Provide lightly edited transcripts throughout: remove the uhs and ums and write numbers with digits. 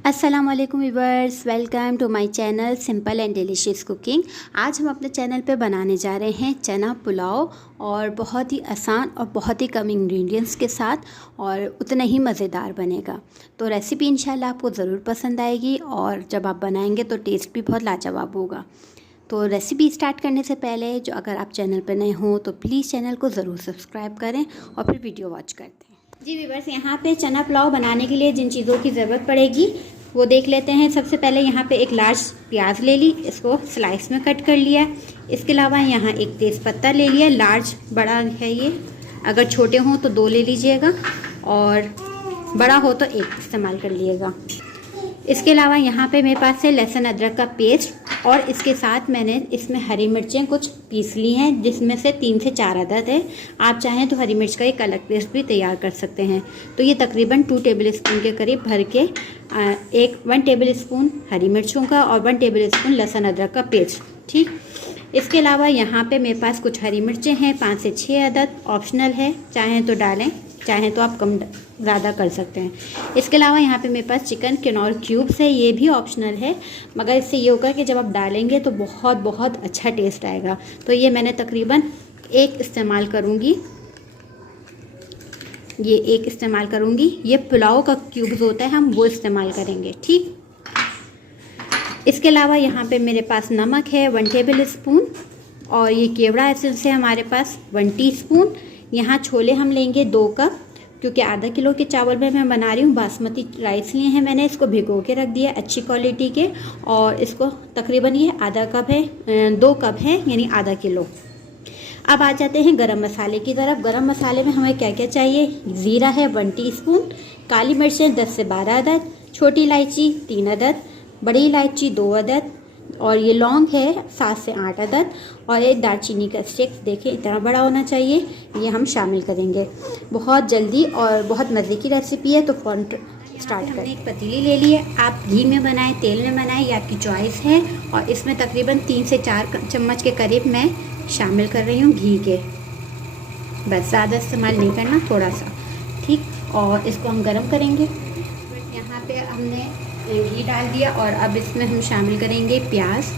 अस्सलाम वालेकुम viewers, welcome to my channel simple and delicious cooking. आज हम अपने चैनल पे बनाने जा रहे हैं चना पुलाव, और बहुत ही आसान और बहुत ही कम इंग्रेडिएंट्स के साथ, और उतना ही मज़ेदार बनेगा। तो रेसिपी इंशाल्लाह आपको ज़रूर पसंद आएगी, और जब आप बनाएंगे तो टेस्ट भी बहुत लाजवाब होगा। तो रेसिपी स्टार्ट करने से पहले जो अगर आप चैनल पर नए हों तो प्लीज़ चैनल को ज़रूर सब्सक्राइब करें और फिर वीडियो वॉच करते हैं। जी व्यूअर्स, यहाँ पे चना पुलाव बनाने के लिए जिन चीज़ों की ज़रूरत पड़ेगी वो देख लेते हैं। सबसे पहले यहाँ पे एक लार्ज प्याज ले ली, इसको स्लाइस में कट कर लिया। इसके अलावा यहाँ एक तेज़पत्ता ले लिया, लार्ज बड़ा है ये, अगर छोटे हों तो 2 ले लीजिएगा और बड़ा हो तो 1 इस्तेमाल कर लीजिएगा। इसके अलावा यहाँ पे मेरे पास है लहसुन अदरक का पेस्ट, और इसके साथ मैंने इसमें हरी मिर्चें कुछ पीस ली हैं, जिसमें से 3 से 4 अदद है। आप चाहें तो हरी मिर्च का एक अलग पेस्ट भी तैयार कर सकते हैं। तो ये तकरीबन 2 टेबल स्पून के करीब भर के 1 टेबल स्पून हरी मिर्चों का और 1 टेबल स्पून लहसुन अदरक का पेस्ट। ठीक, इसके अलावा यहाँ पे मेरे पास कुछ हरी मिर्चें हैं, 5 से 6 अदद, ऑप्शनल है, चाहें तो डालें, चाहें तो आप कम ज़्यादा कर सकते हैं। इसके अलावा यहाँ पे मेरे पास चिकन किनौर क्यूब्स है, ये भी ऑप्शनल है, मगर इससे ये होगा कि जब आप डालेंगे तो बहुत बहुत अच्छा टेस्ट आएगा। तो ये मैंने तकरीबन 1 इस्तेमाल करूँगी, ये 1 इस्तेमाल करूँगी। ये पुलाव का क्यूब्स होता है, हम वो इस्तेमाल करेंगे। ठीक, इसके अलावा यहाँ पे मेरे पास नमक है 1 टेबल स्पून, और ये केवड़ा एसेंस है हमारे पास 1 टीस्पून। यहाँ छोले हम लेंगे 2 कप, क्योंकि आधा किलो के चावल में मैं बना रही हूँ। बासमती राइस लिए हैं मैंने, इसको भिगो के रख दिया अच्छी क्वालिटी के, और इसको तकरीबन ये आधा कप है, 2 कप है, यानी आधा किलो। अब आ जाते हैं गरम मसाले की तरफ। गरम मसाले में हमें क्या क्या चाहिए? ज़ीरा है 1 टीस्पून, काली मिर्चें 10 से 12 अदद, छोटी इलायची 3 अदद, बड़ी इलायची 2 अदद, और ये लौंग है 7 से 8 अदद, और एक दालचीनी का स्टिक, देखिए इतना बड़ा होना चाहिए, ये हम शामिल करेंगे। बहुत जल्दी और बहुत मज़े की रेसिपी है, तो फ़ौरन स्टार्ट करें। एक पतीली ले लिए, आप घी में बनाएं, तेल में बनाएं, ये आपकी चॉइस है। और इसमें तकरीबन 3 से 4 चम्मच के करीब मैं शामिल कर रही हूँ घी के, बस ज़्यादा इस्तेमाल नहीं करना, थोड़ा सा। ठीक, और इसको हम गर्म करेंगे। यहाँ पे हमने घी डाल दिया, और अब इसमें हम शामिल करेंगे प्याज।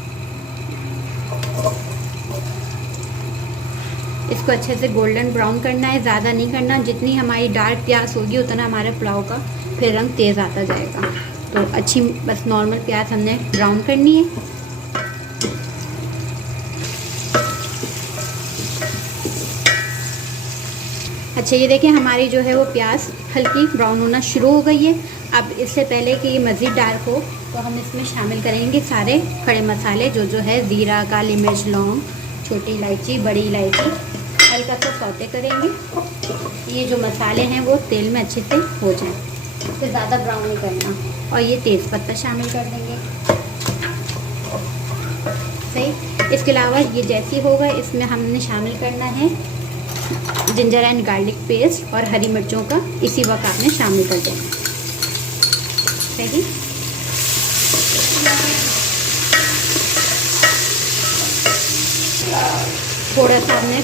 इसको अच्छे से गोल्डन ब्राउन करना है, ज़्यादा नहीं करना। जितनी हमारी डार्क प्याज होगी उतना हमारे पुलाव का फिर रंग तेज़ आता जाएगा। तो अच्छी बस नॉर्मल प्याज हमने ब्राउन करनी है। अच्छा, ये देखिए हमारी जो है वो प्याज हल्की ब्राउन होना शुरू हो गई है। अब इससे पहले कि ये मज़ीद डार्क हो, तो हम इसमें शामिल करेंगे सारे खड़े मसाले जो है ज़ीरा, काली मिर्च, लौंग, छोटी इलायची, बड़ी इलायची। हल्का सा सौते करेंगे, ये जो मसाले हैं वो तेल में अच्छे से हो जाएं, फिर ज़्यादा ब्राउन नहीं करना। और ये तेज़पत्ता शामिल कर देंगे, सही। इसके अलावा ये जैसी होगा, इसमें हमने शामिल करना है जिंजर एंड गार्लिक पेस्ट, और हरी मिर्चों का इसी वक्त आपने शामिल कर देना, सही। थोड़ा सा हमने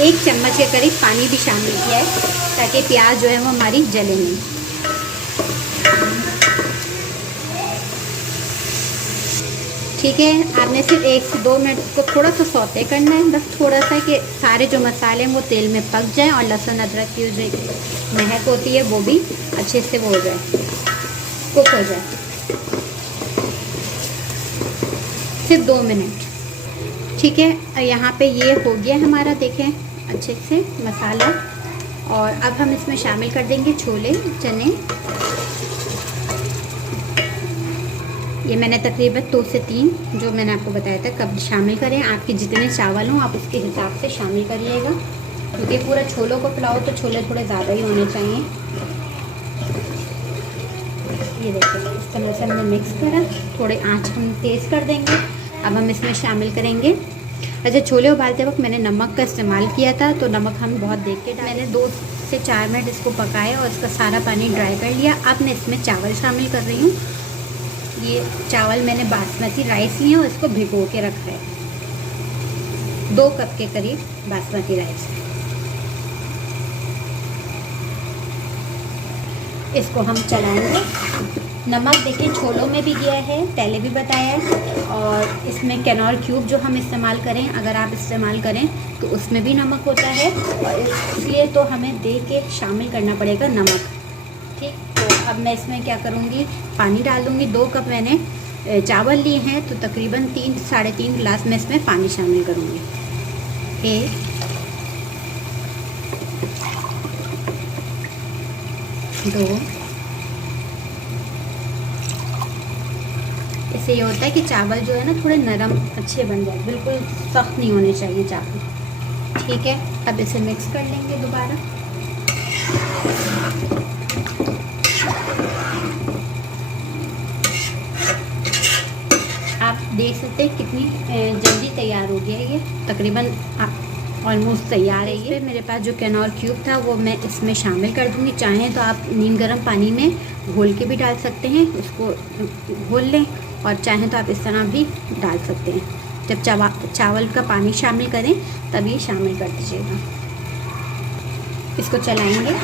1 चम्मच के करीब पानी भी शामिल किया है, ताकि प्याज जो है वो हमारी जले नहीं। ठीक है, आपने सिर्फ 1 से 2 मिनट को थोड़ा सा सौते करना है, बस थोड़ा सा, कि सारे जो मसाले हैं वो तेल में पक जाएं, और लहसुन अदरक की जो महक होती है वो भी अच्छे से वो हो जाए, कुक हो जाए। सिर्फ 2 मिनट। ठीक है, यहाँ पे ये हो गया हमारा, देखें अच्छे से मसाला। और अब हम इसमें शामिल कर देंगे छोले, चने। ये मैंने तकरीबन 2 से 3, जो मैंने आपको बताया था कब शामिल करें। आपके जितने चावल हों आप उसके हिसाब से शामिल करिएगा, क्योंकि पूरा छोलों को पुलाव तो छोले थोड़े ज़्यादा ही होने चाहिए। ये देखिए इस तरह से हमने मिक्स करा, थोड़े आँच हम तेज़ कर देंगे। अब हम इसमें शामिल करेंगे, अच्छा, छोले उबालते वक्त मैंने नमक का इस्तेमाल किया था, तो नमक हम बहुत देख के, मैंने 2 से 4 मिनट इसको पकाया और इसका सारा पानी ड्राई कर लिया। अब मैं इसमें चावल शामिल कर रही हूँ। ये चावल मैंने बासमती राइस लिए और इसको भिगो के रखा है, 2 कप के करीब बासमती राइस। इसको हम चलाएंगे। नमक देखिए छोलों में भी गया है, पहले भी बताया है। और इसमें कैनॉल क्यूब जो हम इस्तेमाल करें, अगर आप इस्तेमाल करें तो उसमें भी नमक होता है, और इसलिए तो हमें देख के शामिल करना पड़ेगा नमक। ठीक, तो अब मैं इसमें क्या करूँगी, पानी डाल दूँगी। 2 कप मैंने चावल लिए हैं, तो तकरीबन 3 साढ़े 3 गिलास मैं इसमें पानी शामिल करूँगी। 1 2। इससे ये होता है कि चावल जो है ना थोड़े नरम अच्छे बन जाए, बिल्कुल सख्त नहीं होने चाहिए चावल। ठीक है, अब इसे मिक्स कर लेंगे दोबारा। आप देख सकते हैं कितनी जल्दी तैयार हो गया है ये, तकरीबन ऑलमोस्ट तैयार है ये। मेरे पास जो कैनॉल क्यूब था वो मैं इसमें शामिल कर दूँगी। चाहें तो आप नीम गर्म पानी में घोल के भी डाल सकते हैं, उसको घोल लें, और चाहें तो आप इस तरह भी डाल सकते हैं। जब चावल का पानी शामिल करें तब ये शामिल कर दीजिएगा। इसको चलाएंगे।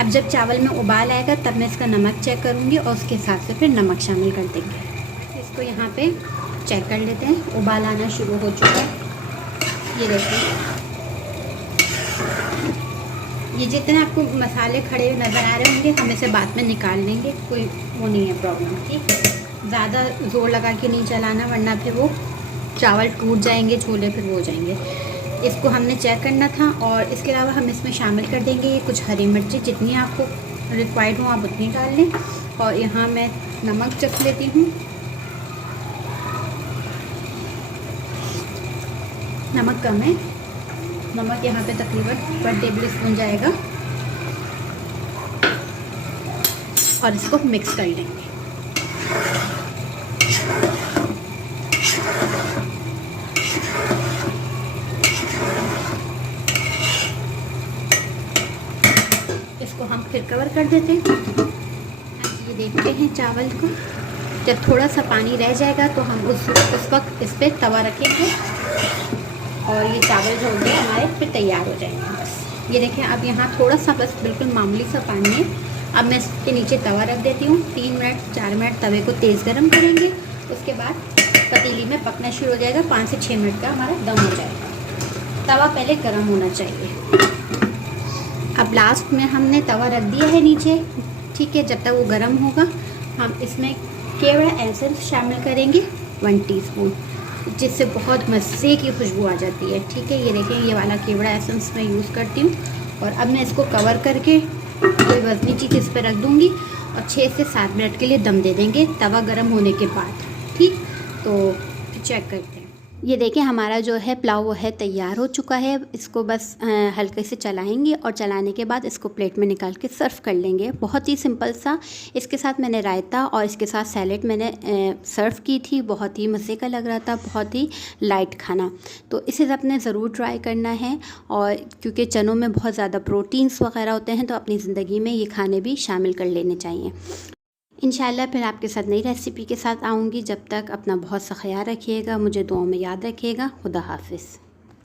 अब जब चावल में उबाल आएगा तब मैं इसका नमक चेक करूँगी, और उसके हिसाब से फिर नमक शामिल कर देंगे। इसको यहाँ पे चेक कर लेते हैं। उबाल आना शुरू हो चुका है, ये देखिए। ये जितने आपको मसाले खड़े नज़र आ रहे होंगे, हम इसे बाद में निकाल लेंगे, कोई वो नहीं है प्रॉब्लम। ठीक है, ज़्यादा ज़ोर लगा के नहीं चलाना, वरना फिर वो चावल टूट जाएंगे, छोले फिर वो हो जाएंगे। इसको हमने चेक करना था। और इसके अलावा हम इसमें शामिल कर देंगे ये कुछ हरी मिर्ची, जितनी आपको रिक्वायर्ड हो आप उतनी डाल लें। और यहाँ मैं नमक चख लेती हूँ। नमक कम है, नमक यहाँ पे तकरीबन 1 टेबल स्पून जाएगा, और इसको मिक्स कर लेंगे। इसको हम फिर कवर कर देते हैं। ये देखते हैं चावल को, जब थोड़ा सा पानी रह जाएगा तो हम उस वक्त इस पर तवा रखेंगे, और ये चावल जो होंगे हमारे फिर तैयार हो जाएंगे। बस ये देखें, अब यहाँ थोड़ा सा बस बिल्कुल मामूली सा पानी है। अब मैं इसके नीचे तवा रख देती हूँ। 3 मिनट 4 मिनट तवे को तेज़ गरम करेंगे, उसके बाद पतीली में पकना शुरू हो जाएगा। 5 से 6 मिनट का हमारा दम हो जाएगा। तवा पहले गर्म होना चाहिए। अब लास्ट में हमने तवा रख दिया है नीचे। ठीक है, जब तक वो गर्म होगा हम इसमें केवड़ा एसेंस शामिल करेंगे 1 टीस्पून, जिससे बहुत मज़े की खुशबू आ जाती है। ठीक है, ये देखें, ये वाला केवड़ा एसेंस मैं यूज़ करती हूँ। और अब मैं इसको कवर करके कोई वज़नी चीज़ इस पर रख दूँगी, और 6 से 7 मिनट के लिए दम दे देंगे तवा गर्म होने के बाद। ठीक, तो चेक करते हैं। ये देखें, हमारा जो है पुलाव वो है तैयार हो चुका है। इसको बस हल्के से चलाएंगे, और चलाने के बाद इसको प्लेट में निकाल के सर्व कर लेंगे। बहुत ही सिंपल सा। इसके साथ मैंने रायता और इसके साथ सैलेड मैंने सर्व की थी। बहुत ही मज़े का लग रहा था, बहुत ही लाइट खाना। तो इसे आपने ज़रूर ट्राई करना है, और क्योंकि चनों में बहुत ज़्यादा प्रोटीन्स वगैरह होते हैं, तो अपनी ज़िंदगी में ये खाने भी शामिल कर लेने चाहिए। इंशाल्लाह फिर आपके साथ नई रेसिपी के साथ आऊँगी। जब तक अपना बहुत सा ख्याल रखिएगा, मुझे दुआओं में याद रखिएगा। खुदा हाफिज़।